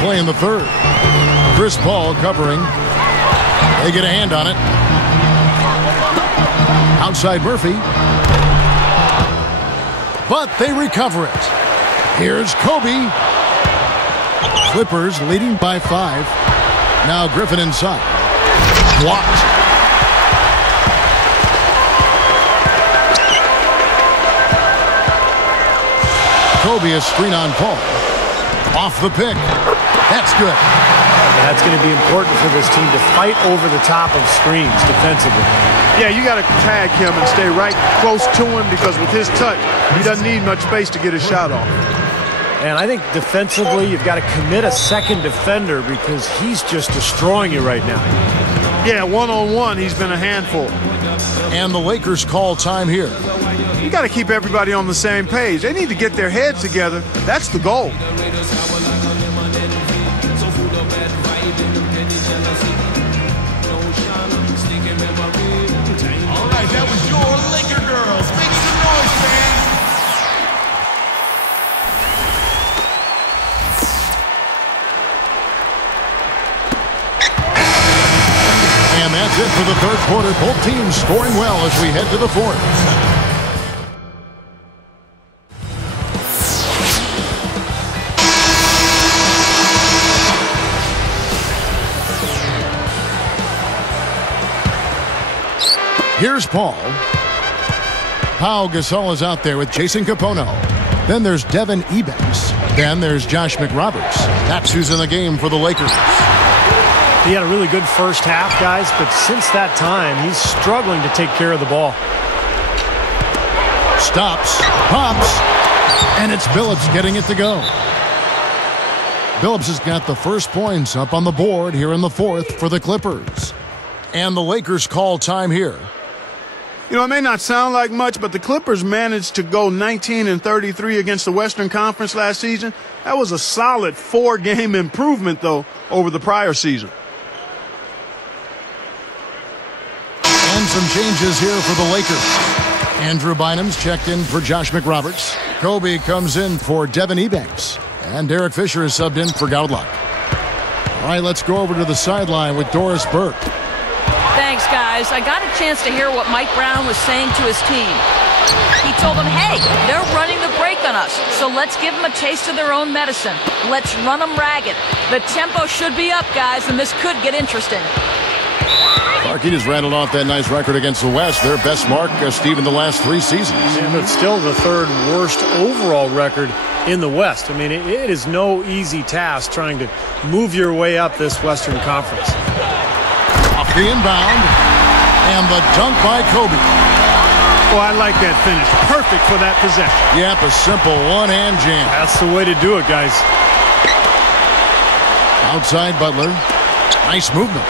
play in the third. Chris Paul covering. They get a hand on it. Outside Murphy. But they recover it. Here's Kobe. Clippers leading by 5. Now Griffin inside. Blocked. Kobe a screen on Paul. Off the pick. That's good. That's going to be important for this team to fight over the top of screens defensively. Yeah, you got to tag him and stay right close to him because with his touch, he doesn't need much space to get his shot off. And I think defensively, you've got to commit a second defender because he's just destroying you right now. Yeah, one-on-one, he's been a handful. And the Lakers call time here. You got to keep everybody on the same page. They need to get their heads together. That's the goal. All right, that was your Laker girls. Make some noise, fans. And that's it for the third quarter. Both teams scoring well as we head to the fourth. Here's Paul. Pau Gasol is out there with Jason Capono. Then there's Devin Ebanks. Then there's Josh McRoberts. That's who's in the game for the Lakers. He had a really good first half, guys, but since that time, he's struggling to take care of the ball. Stops, pops, and it's Billups getting it to go. Billups has got the first points up on the board here in the fourth for the Clippers. And the Lakers call time here. You know, it may not sound like much, but the Clippers managed to go 19-33 against the Western Conference last season. That was a solid 4-game improvement, though, over the prior season. And some changes here for the Lakers. Andrew Bynum's checked in for Josh McRoberts. Kobe comes in for Devin Ebanks. And Derek Fisher is subbed in for Goudlock. All right, let's go over to the sideline with Doris Burke. Thanks, guys. I got a chance to hear what Mike Brown was saying to his team. He told them, hey, they're running the break on us, so let's give them a taste of their own medicine. Let's run them ragged. The tempo should be up, guys, and this could get interesting. Clarkie just rattled off that nice record against the West. Their best mark, Steve, in the last 3 seasons. Yeah, but still the third worst overall record in the West. I mean, it is no easy task trying to move your way up this Western Conference. Off the inbound, and the dunk by Kobe. Oh, I like that finish. Perfect for that possession. Yep, a simple one-hand jam. That's the way to do it, guys. Outside Butler. Nice movement.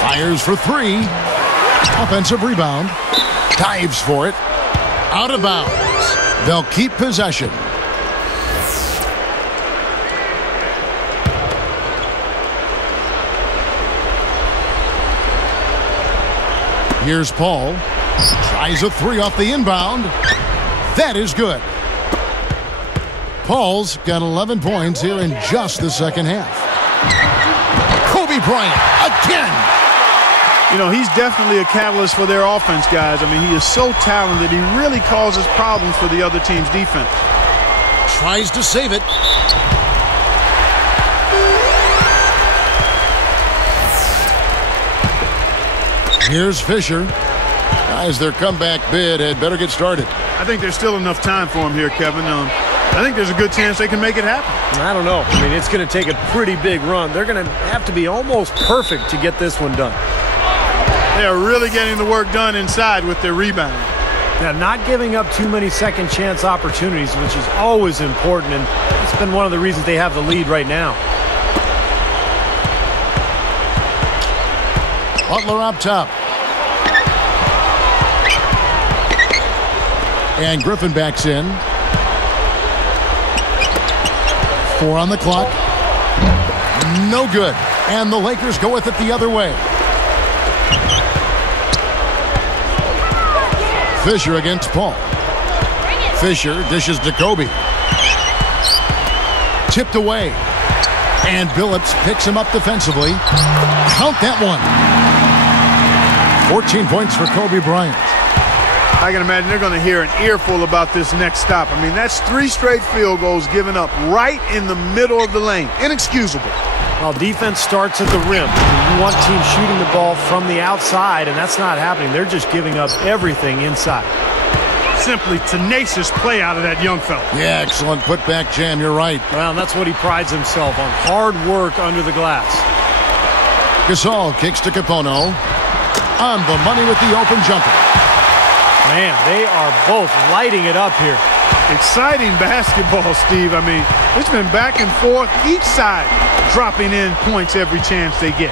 Fires for 3. Offensive rebound. Dives for it. Out of bounds. They'll keep possession. Here's Paul. Tries a 3 off the inbound. That is good. Paul's got 11 points here in just the second half. Kobe Bryant again. You know, he's definitely a catalyst for their offense, guys. I mean, he is so talented. He really causes problems for the other team's defense. Tries to save it. Here's Fisher. Guys, their comeback bid had better get started. I think there's still enough time for him here, Kevin. I think there's a good chance they can make it happen. I don't know. I mean, it's going to take a pretty big run. They're going to have to be almost perfect to get this one done. They are really getting the work done inside with their rebound. Now, not giving up too many second chance opportunities, which is always important, and it's been one of the reasons they have the lead right now. Butler up top. And Griffin backs in. 4 on the clock. No good. And the Lakers go with it the other way. Fisher against Paul. Fisher dishes to Kobe. Tipped away. And Billups picks him up defensively. Count that one. 14 points for Kobe Bryant. I can imagine they're going to hear an earful about this next stop. I mean, that's 3 straight field goals given up right in the middle of the lane. Inexcusable. Well, defense starts at the rim. You want teams shooting the ball from the outside, and that's not happening. They're just giving up everything inside. Simply tenacious play out of that young fella. Yeah, excellent putback jam. You're right. Well, and that's what he prides himself on. Hard work under the glass. Gasol kicks to Capono. On the money with the open jumper. Man, they are both lighting it up here. Exciting basketball, Steve. I mean, it's been back and forth. Each side dropping in points every chance they get.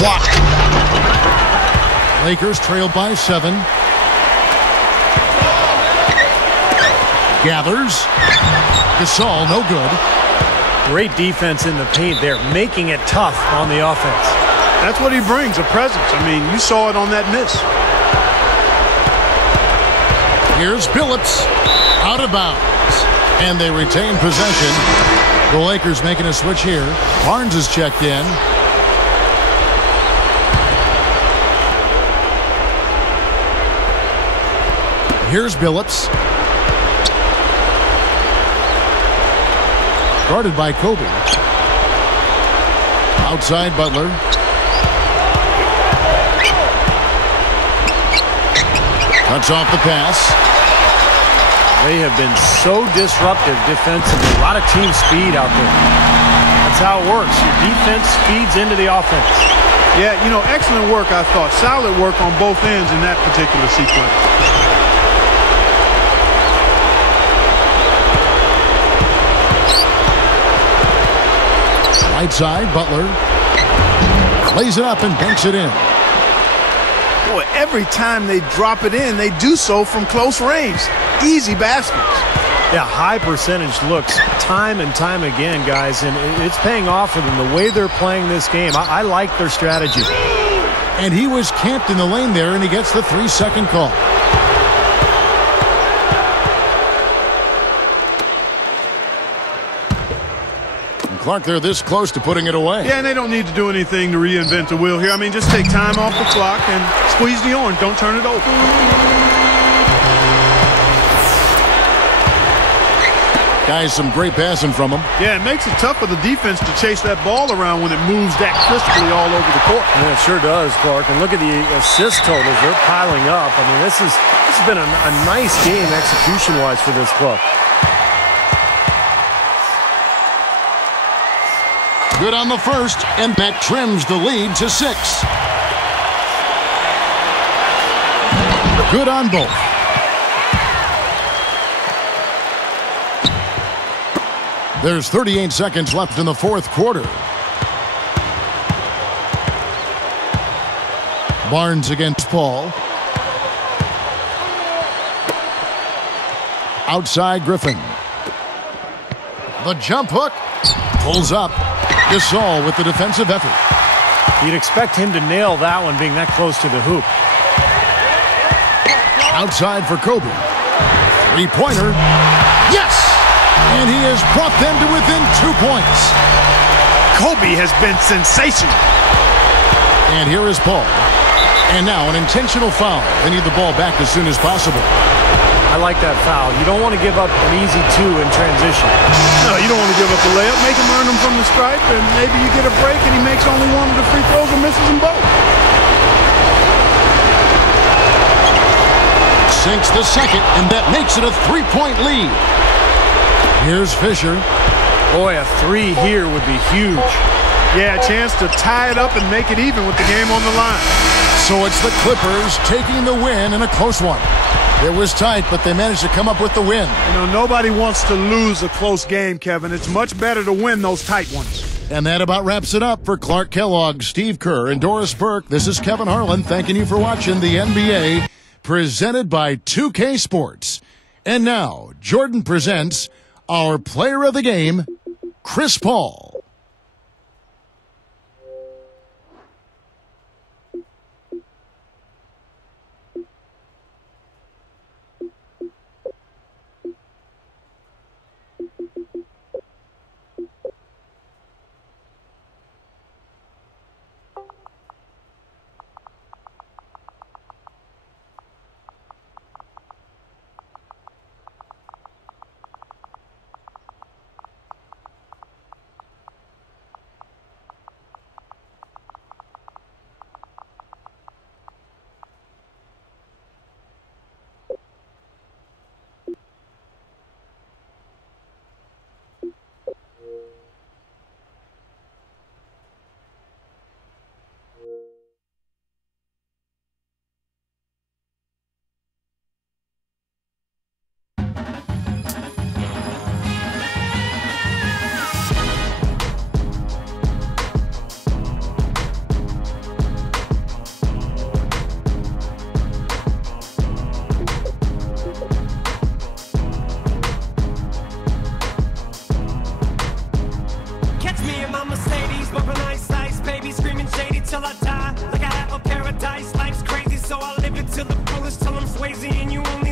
Blocked. Lakers trail by 7. Gathers. Gasol, no good. Great defense in the paint there, making it tough on the offense. That's what he brings, a presence. I mean, you saw it on that miss. Here's Billups. Out of bounds. And they retain possession. The Lakers making a switch here. Barnes is checked in. Here's Billups. Guarded by Kobe. Outside Butler. Cuts off the pass. They have been so disruptive defensively. A lot of team speed out there. That's how it works. Your defense feeds into the offense. Yeah, you know, excellent work, I thought. Solid work on both ends in that particular sequence. Right side, Butler. Lays it up and banks it in. Boy, every time they drop it in, they do so from close range. Easy baskets. Yeah, high percentage looks time and time again, guys, and it's paying off for them. The way they're playing this game, I like their strategy. And he was camped in the lane there, and he gets the 3-second call. And Clark, they're this close to putting it away. Yeah, and they don't need to do anything to reinvent the wheel here. I mean, just take time off the clock and squeeze the orange. Don't turn it over. Guys, some great passing from him. Yeah, it makes it tough for the defense to chase that ball around when it moves that crisply all over the court. Yeah, it sure does, Clark. And look at the assist totals. They're piling up. I mean, this has been a nice game execution-wise for this club. Good on the first, and that trims the lead to 6. Good on both. There's 38 seconds left in the fourth quarter. Barnes against Paul. Outside Griffin. The jump hook. Pulls up. Gasol with the defensive effort. You'd expect him to nail that one being that close to the hoop. Outside for Kobe. Three-pointer. Yes! And he has brought them to within 2 points. Kobe has been sensational. And here is Paul. And now an intentional foul. They need the ball back as soon as possible. I like that foul. You don't want to give up an easy 2 in transition. No, you don't want to give up the layup. Make him earn them from the stripe, and maybe you get a break and he makes only one of the free throws or misses them both. Sinks the second, and that makes it a 3-point lead. Here's Fisher. Boy, a 3 here would be huge. Yeah, a chance to tie it up and make it even with the game on the line. So it's the Clippers taking the win in a close one. It was tight, but they managed to come up with the win. You know, nobody wants to lose a close game, Kevin. It's much better to win those tight ones. And that about wraps it up for Clark Kellogg, Steve Kerr, and Doris Burke. This is Kevin Harlan thanking you for watching the NBA, presented by 2K Sports. And now, Jordan presents our player of the game, Chris Paul. the police, tell them Swayze and you on